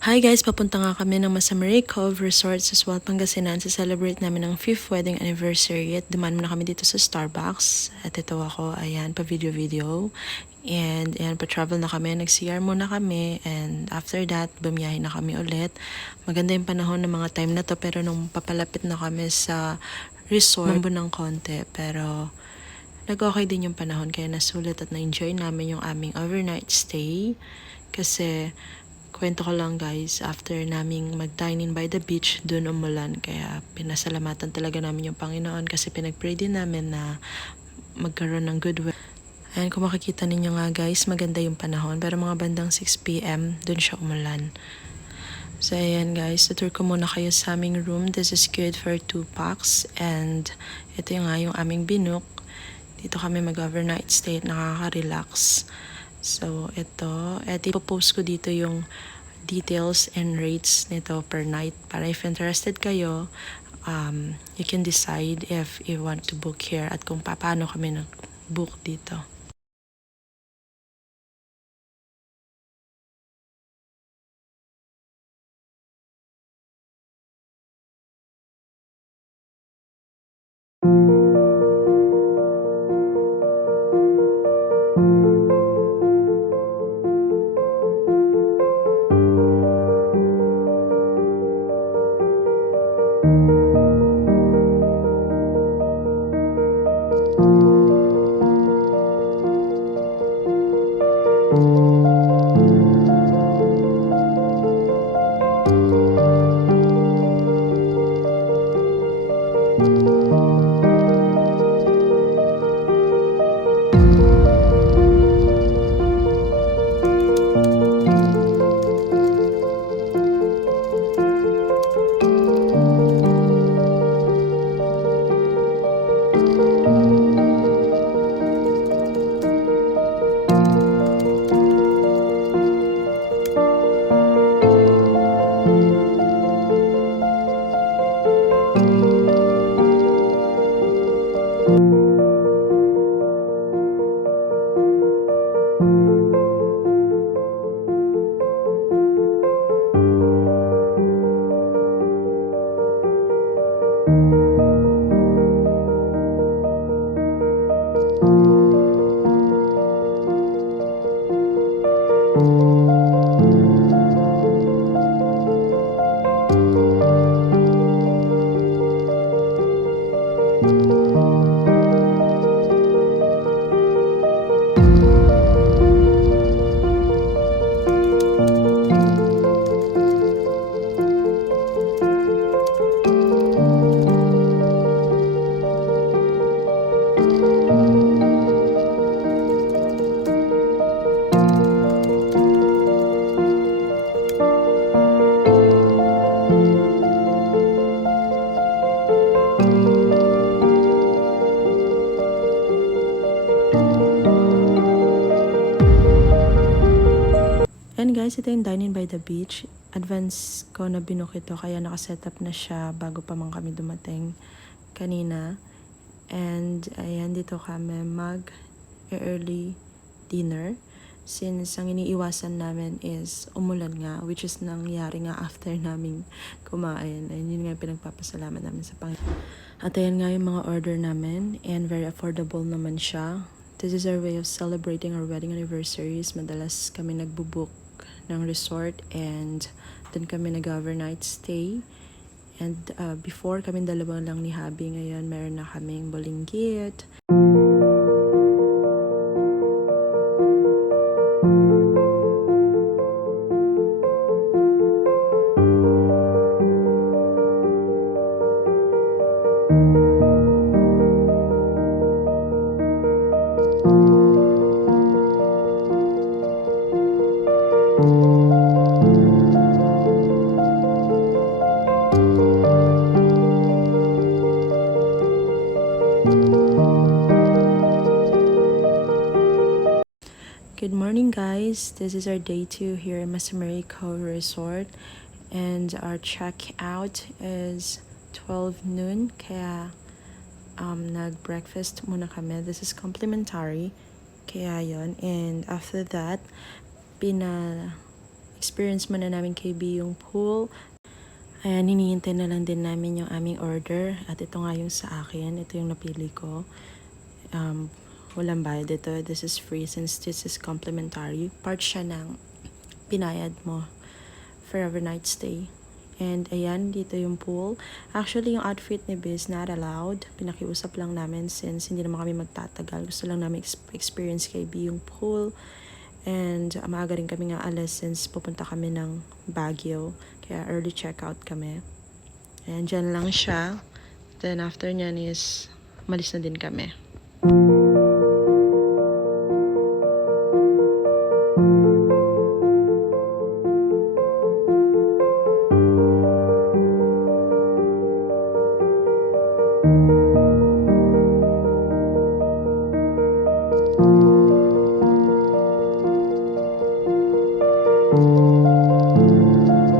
Hi guys, papunta nga kami ng Masamuray Cove Resort sa Sual, Pangasinan. Celebrate namin ng 5th wedding anniversary at dumaan muna kami dito sa Starbucks. At ito ako, ayan, pa video-video. And ayan, pa-travel na kami, nag-CR muna kami. And after that, bumiyahe na kami ulit. Maganda yung panahon ng mga time na to, pero nung papalapit na kami sa resort, mambo ng konti. Pero nag-okay din yung panahon, kaya nasulit at na-enjoy namin yung aming overnight stay. Kasi kwento ko lang guys, after naming mag-dine-in by the beach, dun umulan. Kaya pinasalamatan talaga namin yung Panginoon kasi pinag-pray din namin na magkaroon ng good weather. Ayan, kung makikita ninyo nga guys, maganda yung panahon. Pero mga bandang 6 p.m, dun siya umulan. So ayan guys, tutur ko muna kayo sa aming room. This is good for 2 packs. And ito yung nga yung aming binook. Dito kami mag-overnight stay at nakaka-relax. So, ito ipopost ko dito yung details and rates nito per night. Para if interested kayo, you can decide if you want to book here at kung paano kami nag-book dito. And guys, ito yung dining by the beach. Advance ko na binook ito kaya nakasetup na siya bago pa man kami dumating kanina. And ayan, dito kami mag-early dinner. Since ang iniiwasan namin is umulan nga, which is nangyari nga after naming kumain. And yun nga pinagpapasalamat namin sa Panginoon. At ayan nga yung mga order namin and very affordable naman siya. This is our way of celebrating our wedding anniversaries. Madalas kami nagbubook ng resort and then kami nag-overnight stay. And before kami dalawa lang ni Habi, ngayon meron na kaming Bolinggit. Good morning guys, this is our day 2 here in Masamuray Cove Resort and our check-out is 12 noon kaya nag-breakfast muna kami. This is complimentary kaya yon, and after that experience muna namin KB yung pool. Ayan, hinihintay na lang din namin yung aming order. At ito nga yung sa akin. Ito yung napili ko. Walang bayad ito. This is free since this is complimentary. Part siya ng pinayad mo for overnight stay. And ayan, dito yung pool. Actually, yung outfit ni Biz not allowed. Pinakiusap lang namin since hindi naman kami magtatagal. Gusto lang namin experience kay B yung pool. And maaga rin kami nga alas since pupunta kami ng Baguio. Kaya early checkout kami. And dyan lang siya. Then after nyan is malis na din kami. Thank you.